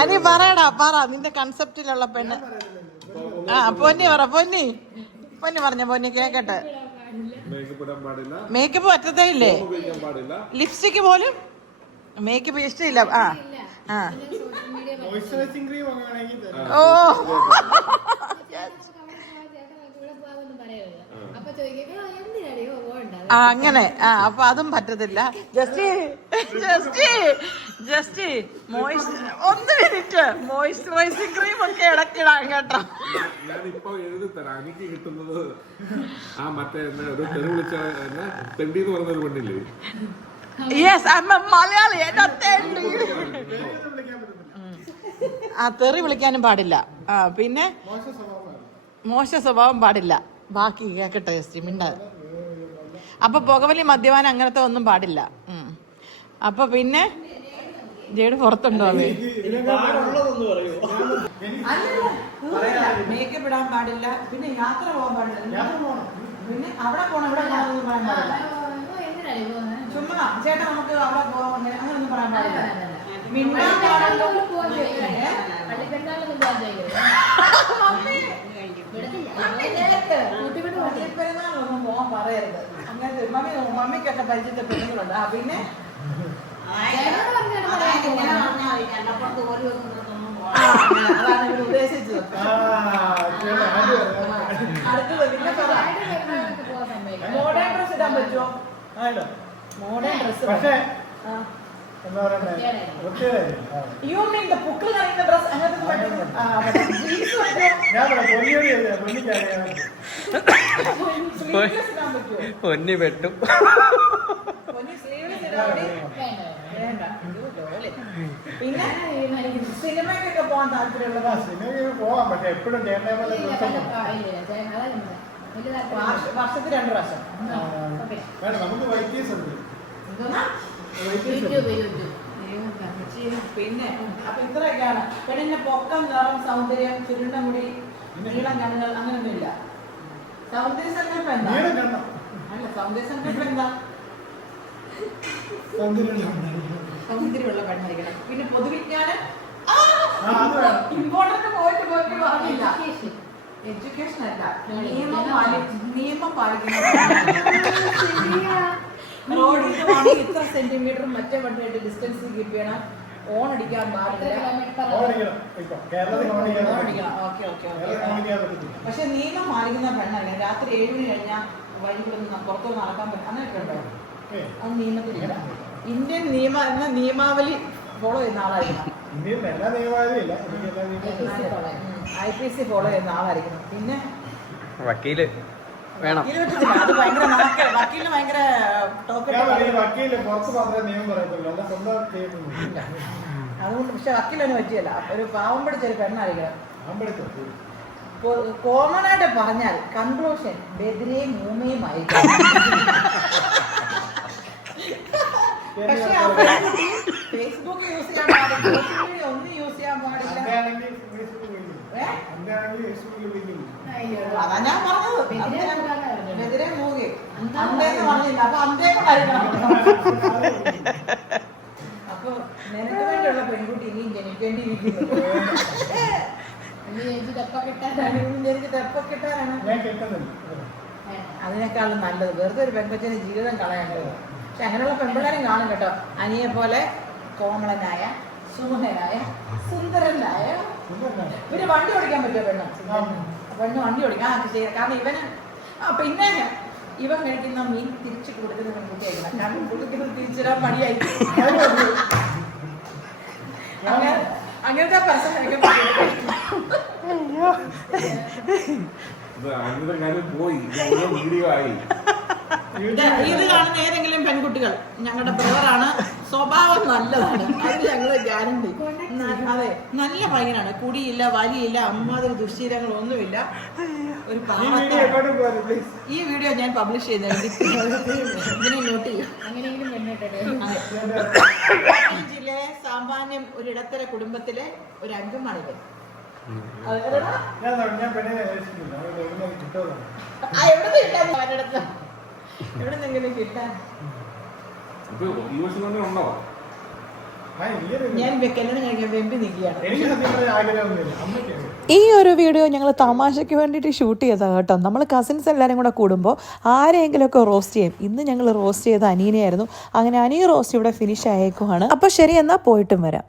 അനി പറയടാ പറ നിന്റെ കൺസെപ്റ്റിലുള്ള പെണ്ണ്. ആ പൊന്നി പറ പൊന്നി പറഞ്ഞ പൊന്നി കേക്കട്ടെ. മേക്കപ്പ് പറ്റത്തേ ഇല്ലേ? ലിപ്സ്റ്റിക് പോലും മേക്കപ്പ് ഇഷ്ടമില്ല. ആ ആ ഓ അങ്ങനെ ആ അപ്പൊ അതും പറ്റത്തില്ല. ജസ്റ്റ് ഒന്ന് മിനിറ്റ് മോയ്സ്ചറൈസിംഗ് ക്രീം ഒക്കെ ഇടക്കിടാം കേട്ടോ. ഞാനിപ്പോ എഴുതി തരാം. എനിക്ക് കിട്ടുന്നത് ആ മറ്റേ ഒരു തെറി വിളിച്ച തെണ്ടി എന്ന് പറഞ്ഞൊരു പെണ്ണില്ലേ? Yes I am Malayali. ആ തെറി വിളിക്കാനും പാടില്ല. ആ പിന്നെ മോശ സ്വഭാവം പാടില്ല. ബാക്കി കേക്കട്ടെ മിണ്ട. അപ്പൊ പുകവലി മദ്യപാനം അങ്ങനത്തെ ഒന്നും പാടില്ല. അപ്പൊ പിന്നെ ജേഡ് പുറത്തുണ്ടോ? മേക്കപ്പ് ഇടാൻ പാടില്ല. പിന്നെ യാത്ര പോകാൻ പാടില്ല. പിന്നെ അവിടെ പോണം ഇവിടെ പോകണമെന്ന് പറയാൻ പാടില്ല. ചുമ്മാ ചേട്ടാ നമുക്ക് അവിടെ പോകാൻ അങ്ങനൊന്നും പറയാൻ പാടില്ല. മിണ്ടാൻ പാടല്ലോ. പെരുന്നാളൊന്നും പോകാൻ പറയരുത്. അങ്ങനത്തെ മമ്മിക്കൊക്കെ പരിചയത്തെ പെണ്ണുങ്ങളുണ്ട്. ആ പിന്നെ അതാണ് ഇവർ ഉദ്ദേശിച്ചത്. അടുത്തത് പിന്നെ മോഡേൺ ഡ്രസ് ഇടാൻ പറ്റുമോ? മോഡേൺ ഡ്രസ് യു മീൻ പുക്കിൾ കഴിക്കുന്ന ഡ്രസ് അങ്ങനത്തെ പൊന്നി പെട്ടും പിന്നെ സിനിമയ്ക്കൊക്കെ പോകാൻ താല്പര്യമുള്ളതാ. സിനിമയ്ക്ക് പോവാം, പക്ഷെ എപ്പോഴും വർഷത്തിൽ 2 പ്രാവശ്യം. നമുക്ക് വൈറ്റീസ് ഉണ്ട്. പിന്നെ അപ്പൊ ഇത്രയൊക്കെയാണ്. പെണ്ണിന്റെ പൊക്കം, നിറം, സൗന്ദര്യം, ചുരുണ്ട മുടി, നീളം കണ്ണുകൾ അങ്ങനൊന്നുമില്ല. സൗന്ദര്യ സങ്കല്പം എന്താ? അല്ല സൗന്ദര്യ സങ്കല്പം എന്താ? സൗന്ദര്യമുള്ള പെണ്ണായിരിക്കണം. പിന്നെ പൊതുവിജ്ഞാനം ഇമ്പോർട്ടന്റ് പോയിട്ട് പറഞ്ഞില്ല. എഡ്യൂക്കേഷൻ അല്ല, നിയമം പാലിക്കുന്ന. റോഡിൽ പോകണമെങ്കിൽ ഇത്ര സെന്റിമീറ്റർ മറ്റേ വണ്ടിയായിട്ട് ഡിസ്റ്റൻസ് കീപ്പ് ചെയ്യണം. ഓൺ അടിക്കാൻ പാടില്ല. പക്ഷെ നിയമം പാലിക്കുന്ന പെണ്ണല്ലേ. രാത്രി 7 മണി കഴിഞ്ഞാൽ വഴി കൂടെ പുറത്തു നടക്കാൻ പറ്റും. അങ്ങനെയൊക്കെ ഉണ്ടോ? അത് നിയമത്തിലില്ല. ഇന്ത്യൻ നിയമാവലി ഫോളോ ചെയ്യുന്ന ആളായിരിക്കണം. IPC ഫോളോ ചെയ്യുന്ന ആളായിരിക്കണം. പിന്നെ വക്കീല് വേണം. അത് ഭയങ്കര വക്കീലിന് ഭയങ്കര അതുകൊണ്ട്. പക്ഷെ വക്കീലൊന്നും പറ്റിയല്ല. ഒരു പാവം പിടിച്ചൊരു പെണ്ണായിരിക്കണം. കോമൺ ആയിട്ട് പറഞ്ഞാൽ കൺക്ലൂഷൻ ബെദിരയും മൂമയുമായിരിക്കും. പക്ഷെ ഫേസ്ബുക്ക് യൂസ് ചെയ്യാൻ പാടില്ല, ഒന്നും യൂസ് ചെയ്യാൻ പാടില്ല. അതാ ഞാൻ പറഞ്ഞത്. ബെദിരെ മൂകി അന്തേന്ന് പറഞ്ഞില്ല. അപ്പൊ അന്തേന്ന് കഴിക്കണം. അപ്പൊ നിനക്ക് വേണ്ടിയുള്ള പെൺകുട്ടി ഇനിയും ജനിക്കേണ്ടിയിരിക്കുന്നു. എനിക്ക് തെപ്പ കിട്ടാനാണ്. അതിനേക്കാളും നല്ലത് വെറുതെ ഒരു പെൺകൊച്ചിന് ജീവിതം കളയേണ്ടത്. പക്ഷെ അങ്ങനെയുള്ള പെൺപിള്ളേരും കാണും കേട്ടോ. അനിയെ പോലെ കോമളനായ, സുമുഖനായ, സുന്ദരനായ. പിന്നെ വണ്ടി ഓടിക്കാൻ പറ്റുമോ പെണ്ണ്? വണ്ടി ഓടിക്കാൻ കാരണം ഇവന്. പിന്നെ ഇവൻ കഴിക്കുന്ന മീൻ തിരിച്ചു കൊടുക്കുന്ന പെൺകുട്ടിയായിരിക്കണം. കാരണം കുട്ടിക്ക് തിരിച്ചിടാൻ മടിയായി. അങ്ങനത്തെ പരസ്യം കഴിക്കാൻ ഇത് കാണുന്ന ഏതെങ്കിലും പെൺകുട്ടികൾ ഞങ്ങളുടെ ബ്രദറാണ്, സ്വഭാവം നല്ലതാണ്, അത് ഞങ്ങള് ഗ്യാരണ്ടി. അതെ, നല്ല പയ്യനാണ്, കുടിയില്ല, വലിയില്ല, അമ്മാതിരി ദുശ്ശീലങ്ങളൊന്നുമില്ല. ഒരു ഈ വീഡിയോ ഞാൻ പബ്ലിഷ് ചെയ്യുന്നത് ഇതിനെ നോട്ട് ചെയ്യും. ജില്ലെ സാമാന്യം ഒരു ഇടത്തര കുടുംബത്തിലെ ഒരു അംഗമാണിത്. എവിടെന്നെങ്കിലും കിട്ടാൻ ഞാൻ കല്യാണം കഴിക്കാൻ വെമ്പി നിൽക്കുകയാണ്. എനിക്ക് സത്യം പറഞ്ഞ ആഗ്രഹമൊന്നുമില്ല, അമ്മയ്ക്കാണ്. ഈ ഒരു വീഡിയോ ഞങ്ങൾ തമാശയ്ക്ക് വേണ്ടിയിട്ട് ഷൂട്ട് ചെയ്തതാണ് കേട്ടോ. നമ്മൾ കസിൻസ് എല്ലാവരും കൂടെ കൂടുമ്പോൾ ആരെങ്കിലുമൊക്കെ റോസ്റ്റ് ചെയ്യും. ഇന്ന് ഞങ്ങൾ റോസ്റ്റ് ചെയ്ത അനീനെയായിരുന്നു. അങ്ങനെ അനിയ റോസ്റ്റ് ഇവിടെ ഫിനിഷ് ആയേക്കുവാണ്. അപ്പോൾ ശരി, എന്നാൽ പോയിട്ടും വരാം.